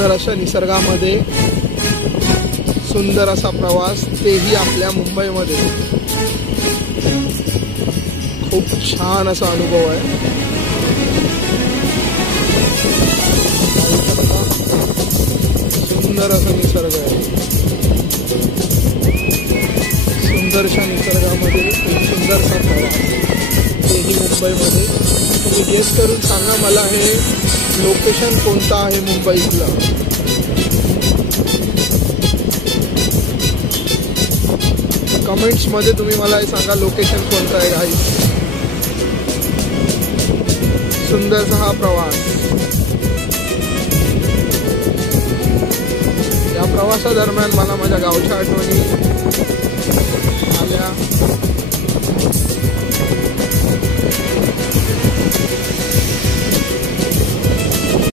सुंदर अशा निसर्गामध्ये सुंदर असा प्रवास, तेही आपल्या मुंबईमध्ये. खूप छान असा अनुभव आहे. सुंदर असा निसर्ग आहे. सुंदरशा निसर्गामध्ये एक सुंदरसा प्रवास, तेही मुंबईमध्ये. तुम्ही गेस करून सांगा मला हे लोकेशन कोणतं आहे मुंबईतलं. कमेंट्समध्ये तुम्ही मला हे सांगा लोकेशन कोणतं आहे. गाईज, सुंदरसा हा प्रवास. या प्रवासादरम्यान मला माझ्या गावच्या आठवणी आल्या.